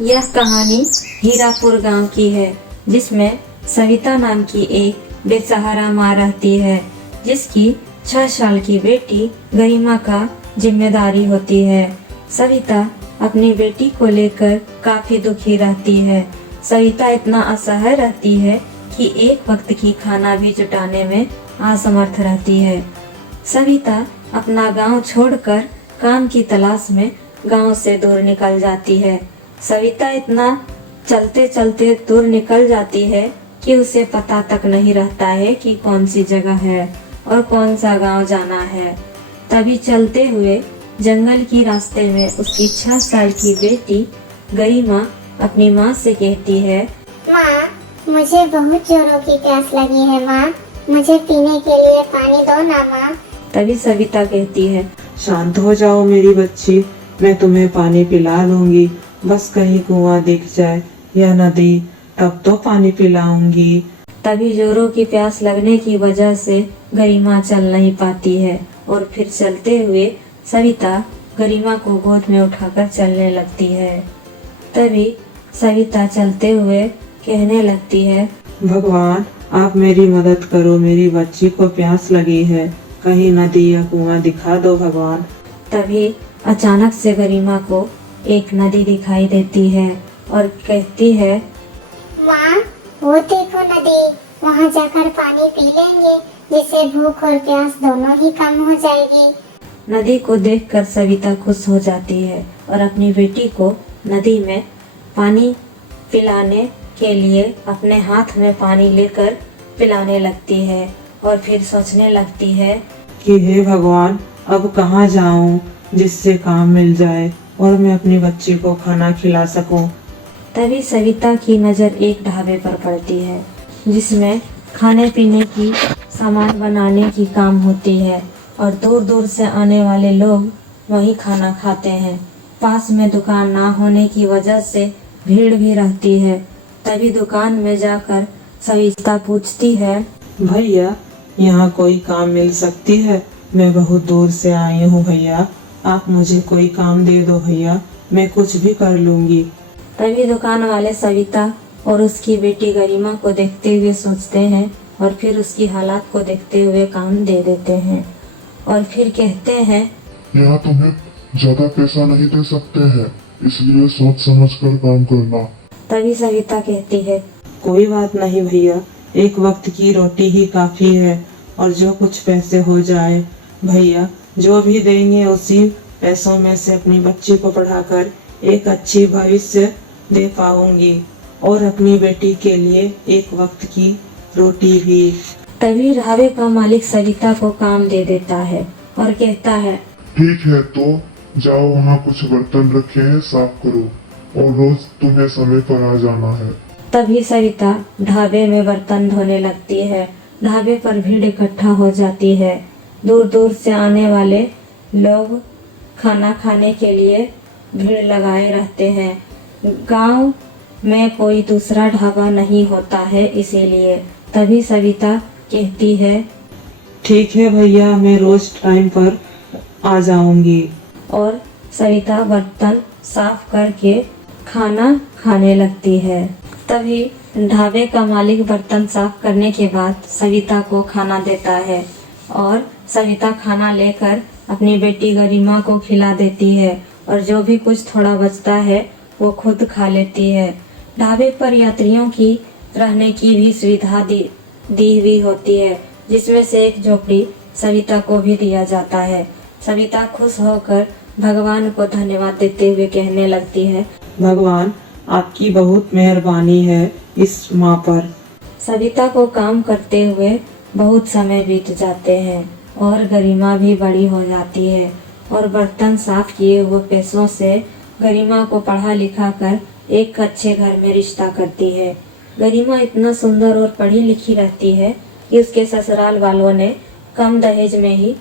यह कहानी हीरापुर गांव की है, जिसमें सविता नाम की एक बेसहारा माँ रहती है, जिसकी 6 साल की बेटी गरिमा का जिम्मेदारी होती है। सविता अपनी बेटी को लेकर काफी दुखी रहती है। सविता इतना असहाय रहती है कि एक वक्त की खाना भी जुटाने में असमर्थ रहती है। सविता अपना गांव छोड़कर काम की तलाश में गांव से दूर निकल जाती है। सविता इतना चलते चलते दूर निकल जाती है कि उसे पता तक नहीं रहता है कि कौन सी जगह है और कौन सा गांव जाना है। तभी चलते हुए जंगल की रास्ते में उसकी 6 साल की बेटी गरिमा अपनी माँ से कहती है, माँ, मुझे बहुत जोरों की प्यास लगी है माँ, मुझे पीने के लिए पानी दो ना माँ। तभी सविता कहती है, शांत हो जाओ मेरी बच्ची, मैं तुम्हें पानी पिला दूंगी। बस कहीं कुआं दिख जाए या नदी, तब तो पानी पिलाऊंगी। तभी जोरों की प्यास लगने की वजह से गरिमा चल नहीं पाती है और फिर चलते हुए सविता गरिमा को गोद में उठाकर चलने लगती है। तभी सविता चलते हुए कहने लगती है, भगवान, आप मेरी मदद करो, मेरी बच्ची को प्यास लगी है, कहीं नदी या कुआं दिखा दो भगवान। तभी अचानक से गरिमा को एक नदी दिखाई देती है और कहती है, माँ, वो देखो नदी, वहाँ जाकर पानी पी लेंगे, जिससे भूख और प्यास दोनों ही कम हो जाएगी। नदी को देखकर सविता खुश हो जाती है और अपनी बेटी को नदी में पानी पिलाने के लिए अपने हाथ में पानी लेकर पिलाने लगती है और फिर सोचने लगती है कि हे भगवान, अब कहाँ जाऊं जिससे काम मिल जाए और मैं अपनी बच्ची को खाना खिला सकूं। तभी सविता की नज़र एक ढाबे पर पड़ती है, जिसमें खाने पीने की सामान बनाने की काम होती है और दूर दूर से आने वाले लोग वहीं खाना खाते हैं। पास में दुकान ना होने की वजह से भीड़ भी रहती है। तभी दुकान में जाकर सविता पूछती है, भैया, यहाँ कोई काम मिल सकती है? मैं बहुत दूर से आई हूँ भैया, आप मुझे कोई काम दे दो भैया, मैं कुछ भी कर लूंगी। तभी दुकान वाले सविता और उसकी बेटी गरिमा को देखते हुए सोचते हैं और फिर उसकी हालात को देखते हुए काम दे देते हैं और फिर कहते हैं, यहाँ तुम्हें ज्यादा पैसा नहीं दे सकते हैं, इसलिए सोच समझ कर काम करना। तभी सविता कहती है, कोई बात नहीं भैया, एक वक्त की रोटी ही काफी है और जो कुछ पैसे हो जाए भैया, जो भी देंगे उसी पैसों में से अपनी बच्ची को पढ़ाकर एक अच्छी भविष्य दे पाऊंगी और अपनी बेटी के लिए एक वक्त की रोटी भी। तभी ढाबे का मालिक सविता को काम दे देता है और कहता है, ठीक है, तो जाओ, वहाँ कुछ बर्तन रखे हैं, साफ करो और रोज तुम्हें समय पर आ जाना है। तभी सविता ढाबे में बर्तन धोने लगती है। ढाबे पर भीड़ इकट्ठा हो जाती है। दूर दूर से आने वाले लोग खाना खाने के लिए भीड़ लगाए रहते हैं। गांव में कोई दूसरा ढाबा नहीं होता है, इसीलिए। तभी सविता कहती है, ठीक है भैया, मैं रोज टाइम पर आ जाऊंगी। और सविता बर्तन साफ करके खाना खाने लगती है। तभी ढाबे का मालिक बर्तन साफ करने के बाद सविता को खाना देता है और सविता खाना लेकर अपनी बेटी गरिमा को खिला देती है और जो भी कुछ थोड़ा बचता है वो खुद खा लेती है। ढाबे पर यात्रियों की रहने की भी सुविधा दी हुई होती है, जिसमें से एक झोपड़ी सविता को भी दिया जाता है। सविता खुश होकर भगवान को धन्यवाद देते हुए कहने लगती है, भगवान, आपकी बहुत मेहरबानी है इस माँ पर। सविता को काम करते हुए बहुत समय बीत जाते हैं और गरिमा भी बड़ी हो जाती है और बर्तन साफ किए हुए पैसों से गरिमा को पढ़ा लिखा कर एक अच्छे घर में रिश्ता करती है। गरिमा इतना सुंदर और पढ़ी लिखी रहती है कि उसके ससुराल वालों ने कम दहेज में ही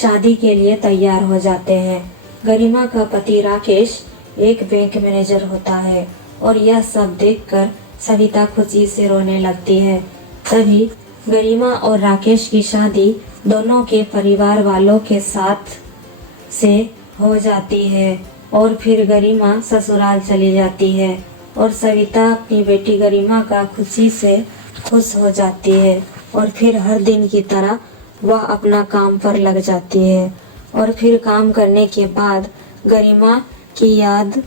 शादी के लिए तैयार हो जाते हैं। गरिमा का पति राकेश एक बैंक मैनेजर होता है और यह सब देखकर सविता खुशी से रोने लगती है। तभी गरिमा और राकेश की शादी दोनों के परिवार वालों के साथ से हो जाती है और फिर गरिमा ससुराल चली जाती है और सविता अपनी बेटी गरिमा का खुशी से खुश हो जाती है और फिर हर दिन की तरह वह अपना काम पर लग जाती है। और फिर काम करने के बाद गरिमा की याद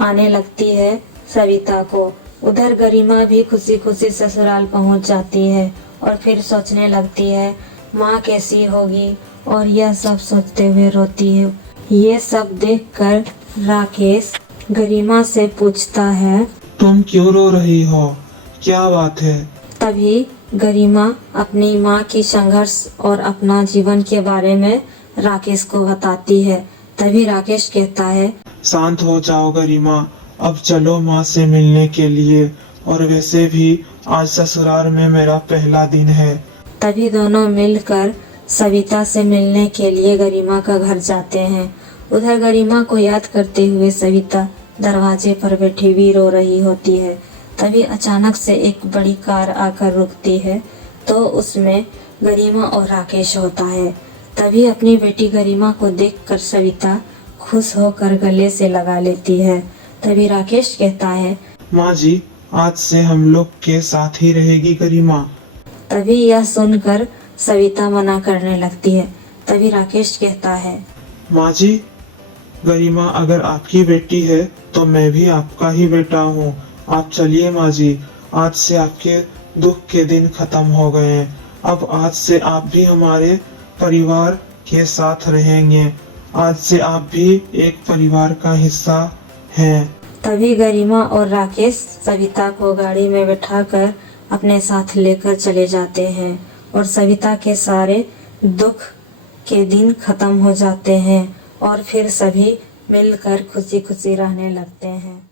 आने लगती है सविता को। उधर गरिमा भी खुशी खुशी ससुराल पहुंच जाती है और फिर सोचने लगती है माँ कैसी होगी, और यह सब सोचते हुए रोती है। ये सब देखकर राकेश गरिमा से पूछता है, तुम क्यों रो रही हो, क्या बात है? तभी गरिमा अपनी माँ की संघर्ष और अपना जीवन के बारे में राकेश को बताती है। तभी राकेश कहता है, शांत हो जाओ गरिमा, अब चलो माँ से मिलने के लिए, और वैसे भी आज ससुराल में मेरा पहला दिन है। तभी दोनों मिलकर सविता से मिलने के लिए गरिमा का घर जाते हैं। उधर गरिमा को याद करते हुए सविता दरवाजे पर बैठी हुई रो रही होती है। तभी अचानक से एक बड़ी कार आकर रुकती है, तो उसमें गरिमा और राकेश होता है। तभी अपनी बेटी गरिमा को देखकर सविता खुश होकर गले से लगा लेती है। तभी राकेश कहता है, माँ जी, आज से हम लोग के साथ ही रहेगी गरिमा। तभी यह सुनकर सविता मना करने लगती है। तभी राकेश कहता है, माँ जी, गरिमा अगर आपकी बेटी है तो मैं भी आपका ही बेटा हूँ। आप चलिए माँ जी, आज से आपके दुख के दिन खत्म हो गए हैं। अब आज से आप भी हमारे परिवार के साथ रहेंगे। आज से आप भी एक परिवार का हिस्सा हैं। तभी गरिमा और राकेश सविता को गाड़ी में बैठाकर अपने साथ लेकर चले जाते हैं और सविता के सारे दुख के दिन खत्म हो जाते हैं और फिर सभी मिलकर खुशी खुशी रहने लगते हैं।